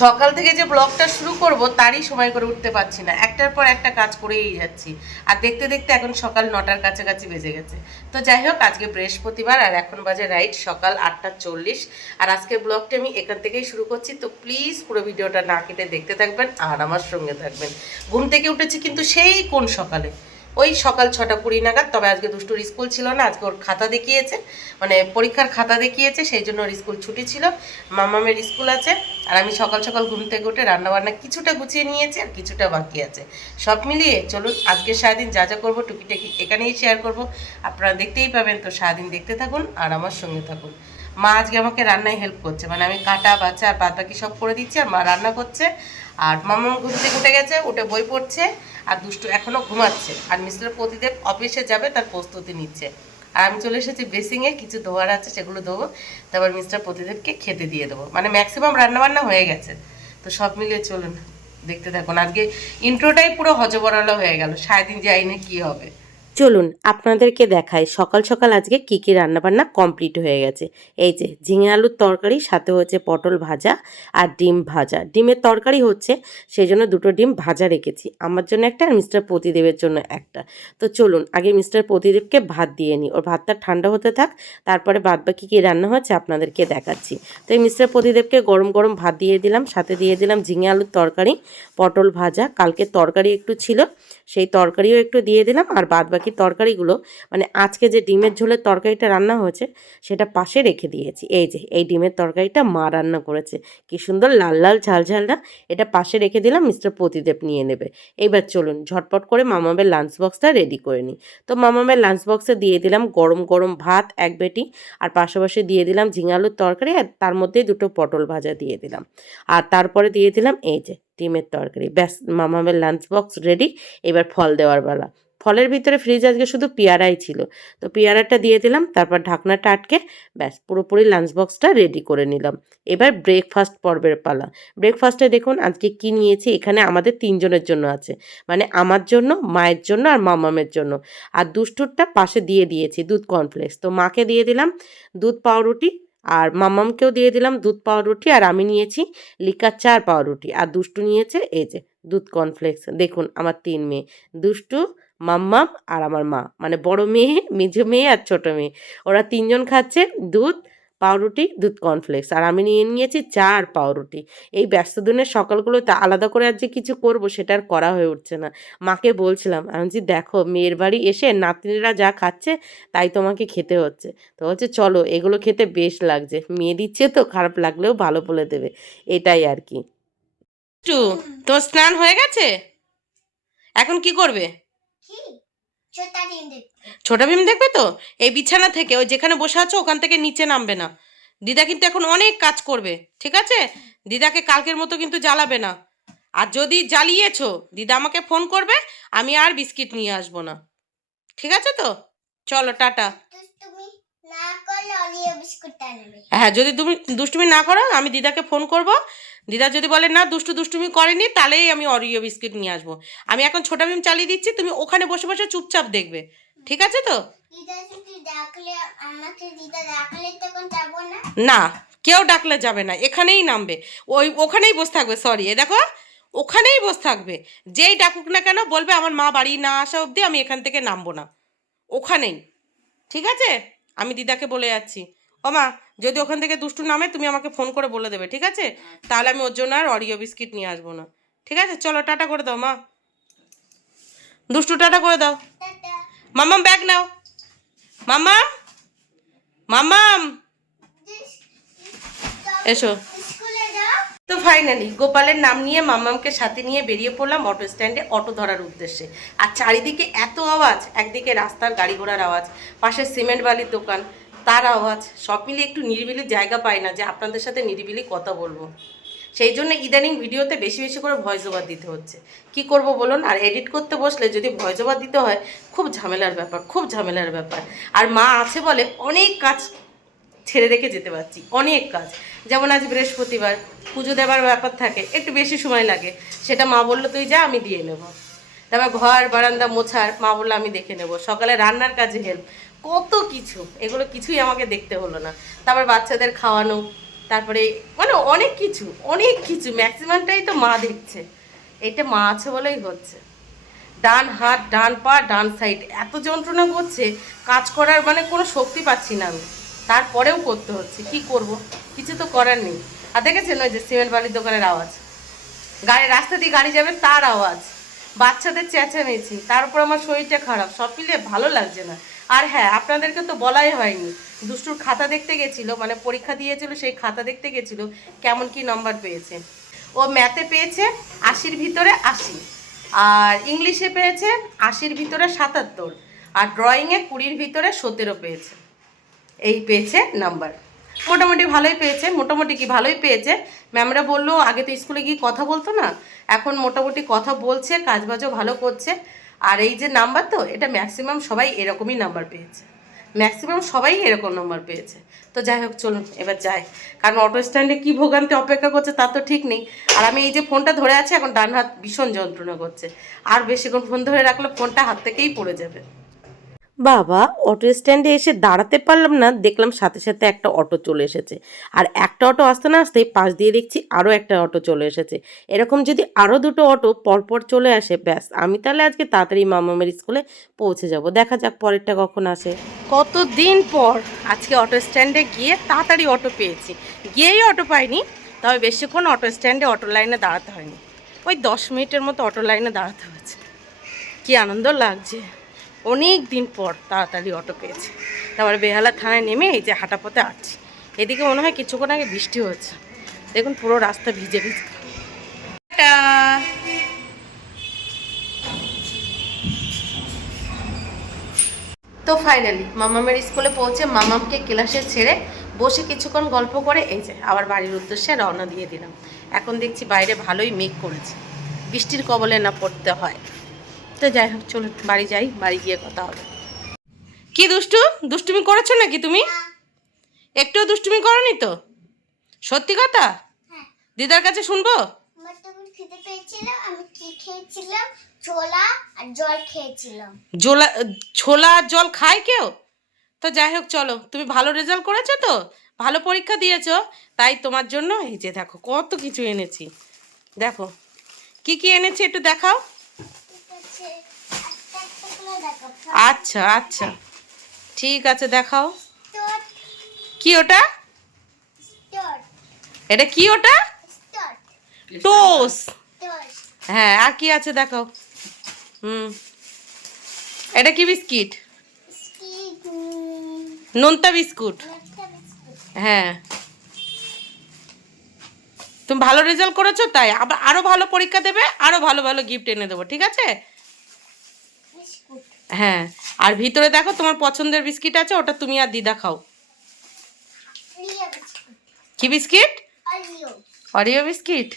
সকাল থেকে যে ব্লগটা শুরু করব, তারই সময় করে উঠতে পারছি না। একটার পর একটা কাজ করেই যাচ্ছি। আর দেখতে দেখতে এখন সকাল নটার কাছাকাছি বেজে গেছে। তো যাই হোক, আজকে বৃহস্পতিবার আর এখন বাজে রাইট সকাল আটটা চল্লিশ। আর আজকের ব্লগটা আমি এখান থেকেই শুরু করছি। তো প্লিজ পুরো ভিডিওটা না কেটে দেখতে থাকবেন আর আমার সঙ্গে থাকবেন। ঘুম থেকে উঠেছি কিন্তু সেই কোন সকালে? ওই সকাল ছটা কুড়ি নাগাদ, তবে আজকে দুষ্টুর স্কুল ছিল না, আজকে ওর খাতা দেখিয়েছে মানে পরীক্ষার খাতা দেখিয়েছে, সেই জন্য ওর স্কুল ছুটি ছিল। মামামের স্কুল আছে, আর আমি সকাল সকাল ঘুম থেকে উঠে রান্নাবান্না কিছুটা গুছিয়ে নিয়েছি, আর কিছুটা বাকি আছে। সব মিলিয়ে চলুন, আজকে সারাদিন যা যা করব, টুকিটাকি এখানেই শেয়ার করব। আপনারা দেখতেই পাবেন, তো সারাদিন দেখতে থাকুন আর আমার সঙ্গে থাকুন। মা আজকে আমাকে রান্নায় হেল্প করছে মানে আমি কাটা বাচ্চা আর বাদ বাকি সব করে দিচ্ছি, আর মা রান্না করছে। আর মামা ঘুম থেকে উঠে গেছে, উঠে বই পড়ছে আর দুষ্টু এখনও ঘুমাচ্ছে। আর মিস্টার প্রতিদেব অফিসে যাবে, তার প্রস্তুতি নিচ্ছে। আর আমি চলে এসেছি বেসিংয়ে, কিছু ধোয়ার আছে সেগুলো ধোবো, তারপর মিস্টার প্রতিদেবকে খেতে দিয়ে দেবো। মানে ম্যাক্সিমাম রান্নাবান্না হয়ে গেছে। তো সব মিলিয়ে চলুন, দেখতে থাকুন। আজকে ইন্ট্রোটাই পুরো হজবরলা হয়ে গেল। সারাদিন যাই না কী হবে। চলুন আপনাদেরকে দেখাই সকাল সকাল আজকে কী কী রান্নাবান্না কমপ্লিট হয়ে গেছে। এই যে ঝিঙে আলুর তরকারি, সাথে হচ্ছে পটল ভাজা আর ডিম ভাজা। ডিমের তরকারি হচ্ছে সেই জন্য দুটো ডিম ভাজা রেখেছি। আমার জন্য একটা আর মিস্টার প্রতিদেবের জন্য একটা। তো চলুন আগে মিস্টার প্রতিদেবকে ভাত দিয়ে নিই। ওর ভাতটা ঠান্ডা হতে থাক, তারপরে বাদ বাকি কী রান্না হচ্ছে আপনাদেরকে দেখাচ্ছি। তো এই মিস্টার প্রতিদেবকে গরম গরম ভাত দিয়ে দিলাম, সাথে দিয়ে দিলাম ঝিঙে আলুর তরকারি, পটল ভাজা। কালকে তরকারি একটু ছিল সেই তরকারিও একটু দিয়ে দিলাম আর বাদ বাকি তরকারিগুলো মানে আজকে যে ডিমের ঝোলের তরকারিটা রান্না হয়েছে, সেটা পাশে রেখে দিয়েছি। এই যে, এই ডিমের তরকারিটা মা রান্না করেছে। কি সুন্দর লাল লাল ঝাল ঝালটা, এটা পাশে রেখে দিলাম, মিস্টার প্রতিদেব নিয়ে নেবে। এইবার চলুন, ঝটপট করে মামামের লাঞ্চ বক্সটা রেডি করে নিই। তো মামামের লাঞ্চ বক্সে দিয়ে দিলাম গরম গরম ভাত এক বেটি, আর পাশাপাশি দিয়ে দিলাম ঝিঙালুর তরকারি, আর তার মধ্যেই দুটো পটল ভাজা দিয়ে দিলাম। আর তারপরে দিয়ে দিলাম এই যে ডিমের তরকারি। ব্যাস, মামামের লাঞ্চ বক্স রেডি এবার ফল দেওয়ার বেলা ফলের ভিতরে ফ্রিজ আজকে শুধু পেয়ারাই ছিল। তো পেয়ারাটা দিয়ে দিলাম, তারপর ঢাকনাটা আটকে ব্যাস, পুরোপুরি লাঞ্চ বক্সটা রেডি করে নিলাম। এবার ব্রেকফাস্ট পর্বের পালা। ব্রেকফাস্টে দেখুন, আজকে কি নিয়েছি, এখানে আমাদের তিনজনের জন্য আছে। মানে আমার জন্য, মায়ের জন্য আর মামামের জন্য। আর দুষ্টুরটা পাশে দিয়ে দিয়েছি, দুধ কর্নফ্লেক্স তো মাকে দিয়ে দিলাম দুধ পাউরুটি আর মাম্মামকেও দিয়ে দিলাম দুধ পাউরুটি আর আমি নিয়েছি লিকার চা আর পাউরুটি। আর দুষ্টু নিয়েছে এই যে দুধ কর্নফ্লেক্স দেখুন আমার তিন মেয়ে, দুষ্টু, মাম্মাম আর আমার মা। মানে বড় মেয়ে মেজো মেয়ে আর ছোট মেয়ে। ওরা তিনজন খাচ্ছে দুধ পাউরুটি দুধ কর্নফ্লেক্স। আর আমি নিয়ে নিয়েছি চা আর পাউরুটি। এই ব্যস্ত দিনের সকালগুলোতে আলাদা করে আর যে কিছু করব সেটা আর করা হয়ে উঠছে না। মাকে বলছিলাম, আমি যে দেখো, মেয়ের বাড়ি এসে নাতনিরা যা খাচ্ছে তাই তোমাকে খেতে হচ্ছে। তো হচ্ছে চলো, এগুলো খেতে বেশ লাগছে। মেয়ে দিচ্ছে তো, খারাপ লাগলেও ভালো বলে দেবে। এটাই আর কি। একটু তোর স্নান হয়ে গেছে? এখন কি করবে? ছোটা ভীম দেখবে তো? এই বিছানা থেকে ওই যেখানে বসে আছো ওখান থেকে নিচে নামবে না। দিদা কিন্তু এখন অনেক কাজ করবে ঠিক আছে? দিদাকে কালকের মতো কিন্তু জ্বালাবে না। আর যদি জ্বালিয়েছো দিদা আমাকে ফোন করবে আমি আর বিস্কিট নিয়ে আসব না। ঠিক আছে তো? চলো টাটা। হ্যাঁ যদি তুমি দুষ্টুমি না করো আমি দিদাকে ফোন করব। দিদা যদি বলে না দুষ্টু দুষ্টুমি করেনি তাহলেই আমি অরিও বিস্কিট নিয়ে আসব। আমি এখন ছোটা ভীম চালিয়ে দিচ্ছি তুমি ওখানে বসে বসে চুপচাপ দেখবে। ঠিক আছে তো? না? কেউ ডাকলে যাবে না এখানেই নামবে। ওই ওখানেই বসে থাকবে সরি এ দেখো ওখানেই বসে থাকবে। যেই ডাকুক না কেন বলবে আমার মা বাড়ি না আসা অবধি আমি এখান থেকে নামবো না। ওখানেই। ঠিক আছে? আমি দিদাকে বলে যাচ্ছি। ও মা যদি ওখান থেকে দুষ্টু নামে তুমি আমাকে ফোন করে বলে দেবে ঠিক আছে? তাহলে আমি ওর জন্য আর অরিও বিস্কিট নিয়ে আসব না। ঠিক আছে? চলো টাটা করে দাও মা। দুষ্টু টাটা করে দাও। মামাম ব্যাগ নাও। মামাম মামাম এসো। তো ফাইনালি গোপালের নাম নিয়ে মামামকে সাথে নিয়ে বেরিয়ে পড়লাম অটো স্ট্যান্ডে অটো ধরার উদ্দেশ্যে। আর চারিদিকে এত আওয়াজ একদিকে রাস্তার গাড়ি ঘোড়ার আওয়াজ পাশে সিমেন্ট বালির দোকান। তার আওয়াজ সব মিলিয়ে একটু নিরিবিলি জায়গা পাই না যে আপনাদের সাথে নিরিবিলি কথা বলব। সেই জন্য ইদানিং ভিডিওতে বেশি বেশি করে ভয়েস ওভার দিতে হচ্ছে। কি করব বলুন? আর এডিট করতে বসলে যদি ভয়েস ওভার দিতে হয়, খুব ঝামেলার ব্যাপার, খুব ঝামেলার ব্যাপার। আর মা আছে বলে অনেক কাজ ছেড়ে রেখে যেতে পারছি, অনেক কাজ। যেমন আজ বৃহস্পতিবার, পুজো দেওয়ার ব্যাপার থাকে, একটু বেশি সময় লাগে। সেটা মা বলল, তুই যা, আমি দিয়ে নেব। তারপর ঘর, বারান্দা মোছার, মা বলল, আমি দেখে নেব। সকালে রান্নার কাজে হেল্প কত কিছু, এগুলো কিছুই আমাকে দেখতে হলো না। তারপর বাচ্চাদের খাওয়ানো, তারপরে মানে অনেক কিছু অনেক কিছু, ম্যাক্সিমামটাই তো মা দেখছে। এটা মা আছে বলেই হচ্ছে। ডান হাত, ডান পা, ডান সাইড, এত যন্ত্রণা করছে, কাজ করার মানে কোনো শক্তি পাচ্ছি না আমি। তারপরেও করতে হচ্ছে, কি করব? কিছু তো করার নেই। আর দেখেছেন ওই যে সিমেন্ট বালির দোকানের আওয়াজ? গাড়ি, রাস্তা দিয়ে গাড়ি যাবে তার আওয়াজ। বাচ্চাদের চেঁচামেচি, তার উপর আমার শরীরটা খারাপ, সব মিলিয়ে ভালো লাগছে না। আর হ্যাঁ আপনাদেরকে তো বলাই হয়নি। দুষ্টুর খাতা দেখতে গেছিল মানে পরীক্ষা দিয়েছিল, সেই খাতা দেখতে গেছিল, কেমন কি নম্বর পেয়েছে। ও ম্যাথে পেয়েছে আশির ভিতরে আশি, আর ইংলিশে পেয়েছে আশির ভিতরে সাতাত্তর, আর ড্রয়িংয়ে কুড়ির ভিতরে সতেরো পেয়েছে। এই পেয়েছে নাম্বার মোটামুটি ভালোই পেয়েছে, মোটামুটি কি ভালোই পেয়েছে। ম্যামরা বলল, আগে তো স্কুলে গিয়ে কথা বলতো না, এখন মোটামুটি কথা বলছে, কাজবাজও ভালো করছে। আর এই যে নাম্বার তো, এটা ম্যাক্সিমাম সবাই এরকমই নাম্বার পেয়েছে। ম্যাক্সিমাম সবাই এরকম নাম্বার পেয়েছে। তো যাই হোক, চলুন, এবার যাই। কারণ অটো স্ট্যান্ডে কী ভোগান্তি অপেক্ষা করছে তা তো ঠিক নেই। আর আমি এই যে ফোনটা ধরে আছি, এখন ডান হাত ভীষণ যন্ত্রণা করছে। আর বেশিক্ষণ ফোন ধরে রাখলে ফোনটা হাত থেকেই পড়ে যাবে। বাবা অটো স্ট্যান্ডে এসে দাঁড়াতে পারলাম না, দেখলাম সাথে সাথে একটা অটো চলে এসেছে। আর একটা অটো আসতে না আসতেই পাশ দিয়ে দেখছি আরও একটা অটো চলে এসেছে। এরকম যদি আরও দুটো অটো পরপর চলে আসে, ব্যাস, আমি তাহলে আজকে তাড়াতাড়ি মামামের স্কুলে পৌঁছে যাব। দেখা যাক পরেরটা কখন আসে। কত দিন পর আজকে অটো স্ট্যান্ডে গিয়ে তাড়াতাড়ি অটো পেয়েছি। গিয়েই অটো পাইনি, তবে বেশিক্ষণ অটো স্ট্যান্ডে অটো লাইনে দাঁড়াতে হয়নি। ওই দশ মিনিটের মতো অটো লাইনে দাঁড়াতে হয়েছে। কি আনন্দ লাগছে। অনেক দিন পর তাড়াতাড়ি অটো পেয়েছি। তারপরে বেহালা থানায় নেমে এই যে হাঁটা পথে আসছি এদিকে মনে হয় কিছুক্ষণ আগে বৃষ্টি হচ্ছে দেখুন পুরো রাস্তা ভিজে ভিজে। তো ফাইনালি মামামের স্কুলে পৌঁছে মামামকে ক্লাসে ছেড়ে বসে কিছুক্ষণ গল্প করে এই যে আবার বাড়ির উদ্দেশ্যে রওনা দিয়ে দিলাম। এখন দেখছি বাইরে ভালোই মেঘ করেছে। বৃষ্টির কবলে না পড়তে হয়। তো যাই হোক চলো বাড়ি যাই বাড়ি গিয়ে কথা হবে। কি দুষ্টু? দুষ্টুমি করেছ নাকি তুমি? একটুও দুষ্টুমি করনি তো? সত্যি কথা? হ্যাঁ। দিদার কাছে শুনব? খেতে পেয়েছিলাম আমি কি খেয়েছিলাম? ছোলা আর জল খেয়েছিলাম। জোলা ছোলা আর জল খায় কেউ? তো যাই হোক চলো। তুমি ভালো রেজাল্ট করেছ তো? ভালো পরীক্ষা দিয়েছ তাই তোমার জন্য এই যে দেখো কত কিছু এনেছি। দেখো কি কি এনেছি একটু দেখাও ঠিক আছে একটা একটা করে দেখো আচ্ছা আচ্ছা। ঠিক আছে দেখাও। কি ওটা? এটা কি ওটা? টোস। হ্যাঁ আর কি আছে দেখাও। হুম। এটা কি বিস্কিট? নোনতা বিস্কুট। হ্যাঁ। তুমি ভালো রেজাল্ট করেছ তাই আবার আরও ভালো পরীক্ষা দেবে আরও ভালো ভালো গিফট এনে দেবো ঠিক আছে? হ্যাঁ। আর ভিতরে দেখো তোমার পছন্দের বিস্কিট আছে ওটা তুমি আর দিদা খাও। কি বিস্কিট? Oreo biscuit?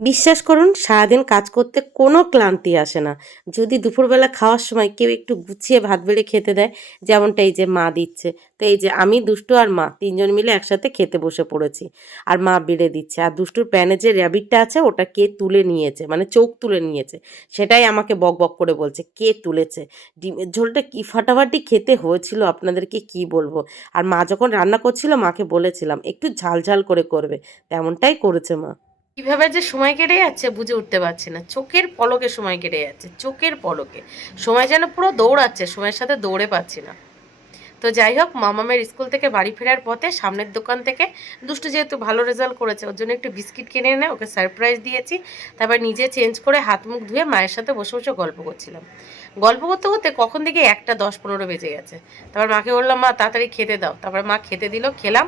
বিশ্বাস করুন, সারাদিন কাজ করতে কোনো ক্লান্তি আসে না। যদি দুপুরবেলা খাওয়ার সময় কেউ একটু গুছিয়ে ভাত বেড়ে খেতে দেয়, যেমনটা এই যে মা দিচ্ছে, তো এই যে আমি, দুষ্টু আর মা তিনজন মিলে একসাথে খেতে বসে পড়েছি। আর মা বেড়ে দিচ্ছে। আর দুষ্টুর প্যানে যে র্যাবিটটা আছে, ওটা কে তুলে নিয়েছে? মানে চোখ তুলে নিয়েছে। সেটাই আমাকে বক বক করে বলছে, কে তুলেছে? ডিমের ঝোলটা কি ফাটাফাটি খেতে হয়েছিল? আপনাদেরকে কি বলব? আর মা যখন রান্না করছিল, মাকে বলেছিলাম, একটু ঝাল ঝাল করে করবে। তেমনটাই করেছে মা। কীভাবে যে সময় কেটে যাচ্ছে বুঝে উঠতে পারছি না। চোখের পলকে সময় কেটে যাচ্ছে, চোখের পলকে। সময় যেন পুরো দৌড়াচ্ছে, সময়ের সাথে দৌড়ে পাচ্ছি না। তো যাই হোক, মামামের স্কুল থেকে বাড়ি ফেরার পথে সামনের দোকান থেকে দুষ্টু যেহেতু ভালো রেজাল্ট করেছে, ওর জন্য একটু বিস্কিট কিনে এনে ওকে সারপ্রাইজ দিয়েছি। তারপর নিজে চেঞ্জ করে হাত মুখ ধুয়ে মায়ের সাথে বসে বসে গল্প করছিলাম। গল্প করতে করতে কখন থেকে একটা দশ পনেরো বেজে গেছে। তারপর মাকে বললাম, মা, তাড়াতাড়ি খেতে দাও। তারপর মা খেতে দিল, খেলাম।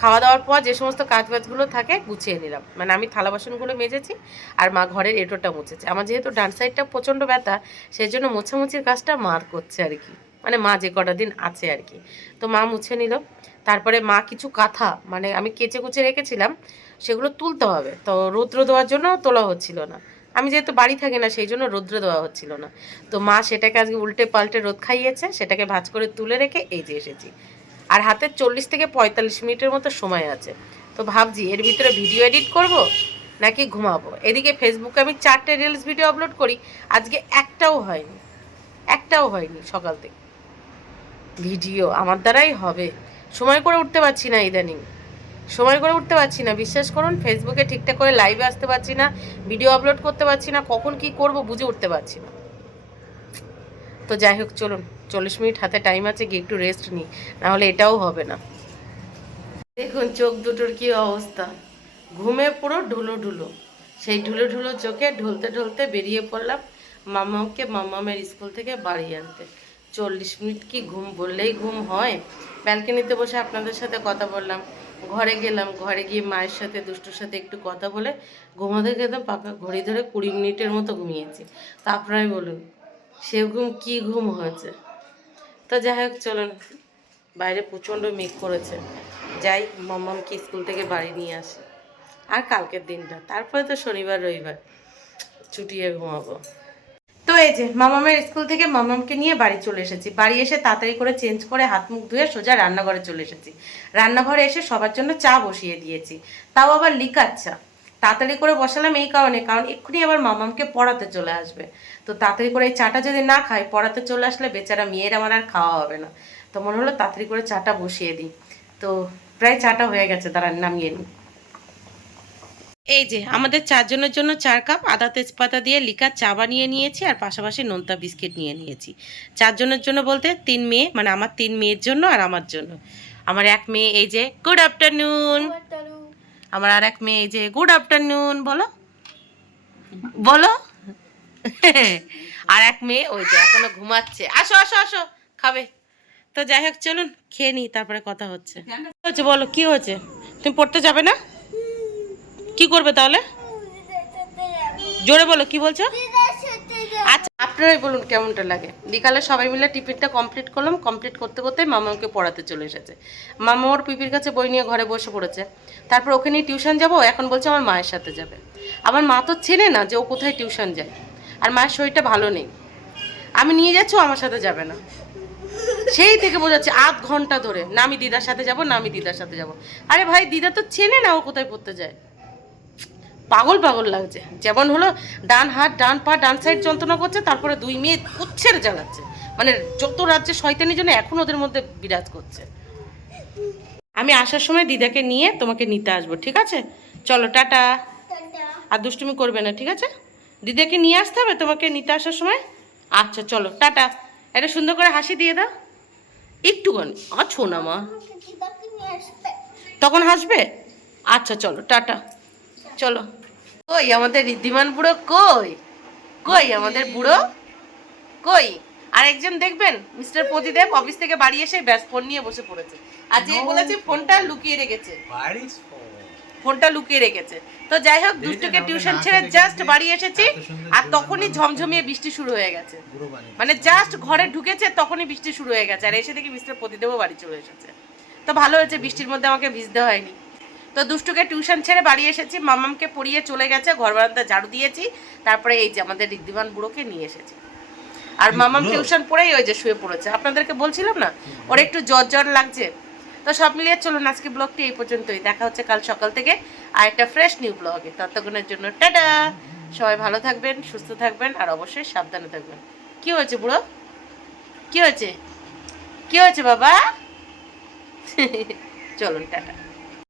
খাওয়া দাওয়ার পর যে সমস্ত কাজ বাজগুলো থাকে গুছিয়ে নিলাম। মানে আমি থালা বাসনগুলো মেজেছি আর মা ঘরের এঁটোটা মুছেছে। আমার যেহেতু ডান সাইডটা প্রচণ্ড ব্যথা সেই জন্য মোছামুছির কাজটা মার করছে আর কি। মানে মা যে কটা দিন আছে আর কি। তো মা মুছে নিল। তারপরে মা কিছু কাঁথা মানে আমি কেচে কুচে রেখেছিলাম, সেগুলো তুলতে হবে। তো রৌদ্র দেওয়ার জন্য তোলা হচ্ছিল না। আমি যেহেতু বাড়ি থাকি না, সেই জন্য রৌদ্র দেওয়া হচ্ছিল না। তো মা সেটাকে আজকে উল্টে পাল্টে রোদ খাইয়েছে, সেটাকে ভাজ করে তুলে রেখে এই যে এসেছি। আর হাতে চল্লিশ থেকে পঁয়তাল্লিশ মিনিটের মতো সময় আছে। তো ভাবছি, এর ভিতরে ভিডিও এডিট করব নাকি ঘুমাবো? এদিকে ফেসবুকে আমি চারটে রিলস ভিডিও আপলোড করি, আজকে একটাও হয়নি। একটাও হয়নি সকাল থেকে। ভিডিও আমার দ্বারাই হবে। সময় করে উঠতে পারছি না ইদানিং। সময় করে উঠতে পারছি না। বিশ্বাস করুন ফেসবুকে ঠিকঠাক করে লাইভে আসতে পারছি না ভিডিও আপলোড করতে পারছি না, কখন কি করব বুঝে উঠতে পারছি না। তো যাই হোক, চলুন, চল্লিশ মিনিট হাতে টাইম আছে, গিয়ে একটু রেস্ট নিই। নাহলে এটাও হবে না। দেখুন, চোখ দুটোর কি অবস্থা। ঘুমে পুরো ঢুলো ঢুলো। সেই ঢুলো ঢুলো চোখে ঢুলতে ঢুলতে বেরিয়ে পড়লাম মামাকে, মামামের স্কুল থেকে বাড়ি আনতে। চল্লিশ মিনিট কি ঘুম, বললেই ঘুম হয়? ব্যালকনিতে বসে আপনাদের সাথে কথা বললাম। ঘরে গেলাম, ঘরে গিয়ে মায়ের সাথে, দুষ্টুর সাথে একটু কথা বলে ঘুমাতে গেলাম পাকা ঘড়ি ধরে কুড়ি মিনিটের মতো ঘুমিয়েছি। তা আপনারাই বলুন সে ঘুম কি ঘুম হয়েছে? তো যাই হোক, চলুন। বাইরে প্রচণ্ড মেঘ করেছে। যাই, মামামকে স্কুল থেকে বাড়ি নিয়ে আসি। আর কালকের দিনটা। তারপরে তো শনিবার, রবিবার। ছুটিয়ে ঘুমাবো। তো এই যে, মামামের স্কুল থেকে মামামকে নিয়ে বাড়ি চলে এসেছি। বাড়ি এসে তাড়াতাড়ি করে চেঞ্জ করে হাত মুখ ধুয়ে সোজা রান্নাঘরে চলে এসেছি। রান্নাঘরে এসে সবার জন্য চা বসিয়ে দিয়েছি। তাও আবার লিকার চা। তাড়াতাড়ি করে বসালাম এই কারণে, কারণ এক্ষুনি আবার মামামকে পড়াতে চলে আসবে। তো তাড়াতাড়ি করে এই চাটা যদি না খায় পড়াতে চলে আসলে বেচারা মেয়ের আমার আর খাওয়া হবে না। তো মনে হলো তাড়াতাড়ি করে চাটা বসিয়ে দিই। তো প্রায় চাটা হয়ে গেছে তারা নামিয়ে নিই। এই যে আমাদের চারজনের জন্য চার কাপ আদা তেজপাতা দিয়ে লিকার চা বানিয়ে নিয়েছি আর পাশাপাশি নোনতা বিস্কিট নিয়ে নিয়েছি। চারজনের জন্য বলতে তিন মেয়ে মানে আমার তিন মেয়ের জন্য আর আমার জন্য। আমার এক মেয়ে এই যে গুড আফটারনুন আমার আর এক মেয়ে এই যে গুড আফটারনুন বলো। বলো। আর এক মেয়ে, ওই যে, এখনও ঘুমাচ্ছে। আসো আসো আসো, খাবে। তো যাই হোক, চলুন, খেয়ে নিই, তারপরে কথা হচ্ছে। হচ্ছে বলো, কি হয়েছে? তুমি পড়তে যাবে না? কি করবে তাহলে? জোরে বলো, কি বলছো? আচ্ছা আপনারাই বলুন কেমনটা লাগে। বিকালে সবাই মিলে টিফিনটা কমপ্লিট করলাম। কমপ্লিট করতে করতে মামা ওকে পড়াতে চলে এসেছে। মামা ওর পিপির কাছে বই নিয়ে ঘরে বসে পড়েছে। তারপর ওকে নিয়ে টিউশন যাব এখন বলছে আমার মায়ের সাথে যাবে। আমার মা তো চেনে না যে ও কোথায় টিউশন যায়। আর মায়ের শরীরটা ভালো নেই। আমি নিয়ে যাচ্ছি আমার সাথে যাবে না। সেই থেকে বোঝাচ্ছে আধ ঘণ্টা ধরে না আমি দিদার সাথে যাব না আমি দিদার সাথে যাব। আরে ভাই দিদা তো চেনে না ও কোথায় পড়তে যায়। পাগল পাগল লাগছে। যেমন হলো ডান হাত ডান পা ডান সাইড যন্ত্রণা করছে তারপরে দুই মেয়ে উচ্ছের জ্বালাচ্ছে। মানে যত রাজ্যে শয়তানি জন্য এখন ওদের মধ্যে বিরাজ করছে। আমি আসার সময় দিদাকে নিয়ে তোমাকে নিতে আসব ঠিক আছে? চলো টাটা। আর দুষ্টুমি করবে না ঠিক আছে? দিদাকে নিয়ে আসতে হবে? তোমাকে নিতে আসার সময়? আচ্ছা চলো টাটা। এটা সুন্দর করে হাসি দিয়ে দাও। একটুখানি আছো না মা? তখন হাসবে? আচ্ছা চলো টাটা। চলো। কই আমাদের ঋদ্ধিমান বুড়ো কই? কই আমাদের বুড়ো? কই? আর একজন দেখবেন মিস্টার প্রতিদেব অফিস থেকে বাড়ি এসে ব্যাস ফোন নিয়ে বসে পড়েছে। আর যে বলেছে ফোনটা লুকিয়ে রেখেছে। ফোনটা লুকিয়ে রেখেছে। তো যাই হোক দুষ্টুকে টিউশন ছেড়ে জাস্ট বাড়ি এসেছি আর তখনই ঝমঝমিয়ে বৃষ্টি শুরু হয়ে গেছে। মানে জাস্ট ঘরে ঢুকেছে তখনই বৃষ্টি শুরু হয়ে গেছে। আর এসে দেখি মিস্টার প্রতিদেবও বাড়ি চলে এসেছে। তো ভালো হয়েছে বৃষ্টির মধ্যে আমাকে ভিজতে হয়নি। তো দুষ্টুকে টিউশন ছেড়ে বাড়ি এসেছি মামামকে পড়িয়ে চলে গেছে ঘর বারান্দা ঝাড়ু দিয়েছি তারপরে এই যে আমাদের ঋদ্ধিমান বুড়োকে নিয়ে এসেছি। আর মামাম টিউশন পড়েই ওই যে শুয়ে পড়েছে। আপনাদেরকে বলছিলাম না? ওর একটু জ্বর জ্বর লাগছে। তো সব মিলিয়ে চলুন আজকে ব্লগটি এই পর্যন্তই। দেখা হচ্ছে কাল সকাল থেকে আর একটা ফ্রেশ নিউ ব্লগে ততক্ষণের জন্য টাটা। সবাই ভালো থাকবেন, সুস্থ থাকবেন আর অবশ্যই সাবধানে থাকবেন। কি হয়েছে বুড়ো? কি হয়েছে? কি হয়েছে বাবা? চলুন, টাটা।